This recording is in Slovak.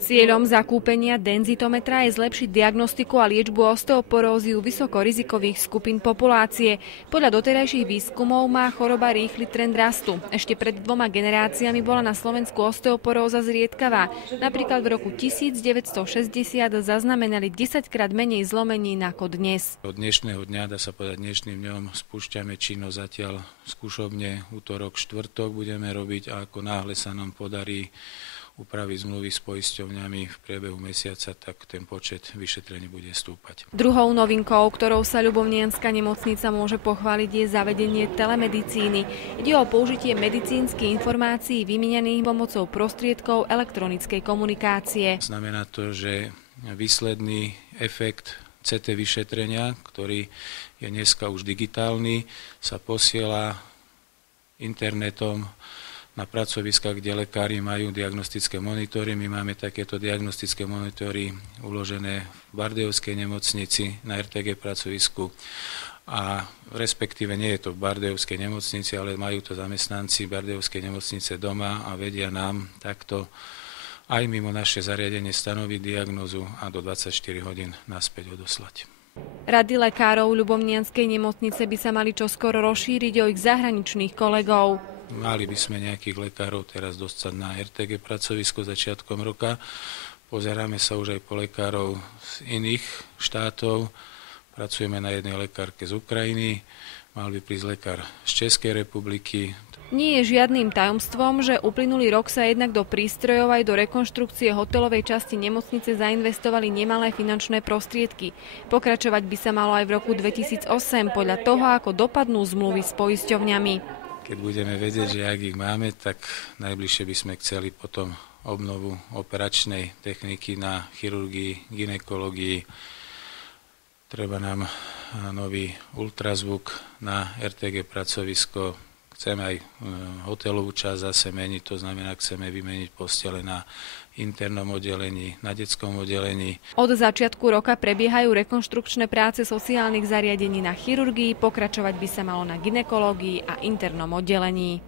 Cieľom zakúpenia denzitometra je zlepšiť diagnostiku a liečbu osteoporózy u vysokorizikových skupín populácie. Podľa doterajších výskumov má choroba rýchly trend rastu. Ešte pred 2 generáciami bola na Slovensku osteoporóza zriedkavá. Napríklad v roku 1960 zaznamenali 10-krát menej zlomenín ako dnes. Od dnešného dňa, dá sa povedať dnešným dňom, spúšťame činnosť zatiaľ skúšobne, útorok, štvrtok budeme robiť a ako náhle sa nám podarí upraviť zmluvy s poisťovňami v priebehu mesiaca, tak ten počet vyšetrení bude stúpať. Druhou novinkou, ktorou sa Ľubovnianska nemocnica môže pochváliť, je zavedenie telemedicíny. Ide o použitie medicínskych informácií vymieňaných pomocou prostriedkov elektronickej komunikácie. Znamená to, že výsledný efekt CT vyšetrenia, ktorý je dneska už digitálny, sa posiela internetom na pracoviskách, kde lekári majú diagnostické monitory. My máme takéto diagnostické monitory uložené v Bardejovskej nemocnici na RTG pracovisku a respektíve nie je to v Bardejovskej nemocnici, ale majú to zamestnanci Bardejovskej nemocnice doma a vedia nám takto aj mimo naše zariadenie stanoviť diagnózu a do 24 hodín naspäť odoslať. Rady lekárov Ľubovnianskej nemocnice by sa mali čoskoro rozšíriť o ich zahraničných kolegov. Mali by sme nejakých lekárov teraz dostať na RTG pracovisko začiatkom roka. Pozeráme sa už aj po lekárov z iných štátov. Pracujeme na jednej lekárke z Ukrajiny. Mal by prísť lekár z Českej republiky. Nie je žiadnym tajomstvom, že uplynulý rok sa jednak do prístrojov aj do rekonštrukcie hotelovej časti nemocnice zainvestovali nemalé finančné prostriedky. Pokračovať by sa malo aj v roku 2008 podľa toho, ako dopadnú zmluvy s poisťovňami. Keď budeme vedieť, že ak ich máme, tak najbližšie by sme chceli potom obnovu operačnej techniky na chirurgii, gynekológii. Treba nám nový ultrazvuk na RTG pracovisko. Chceme aj hotelovú časť zase meniť, to znamená, chceme vymeniť postele na internom oddelení, na detskom oddelení. Od začiatku roka prebiehajú rekonštrukčné práce sociálnych zariadení na chirurgii, pokračovať by sa malo na gynekológii a internom oddelení.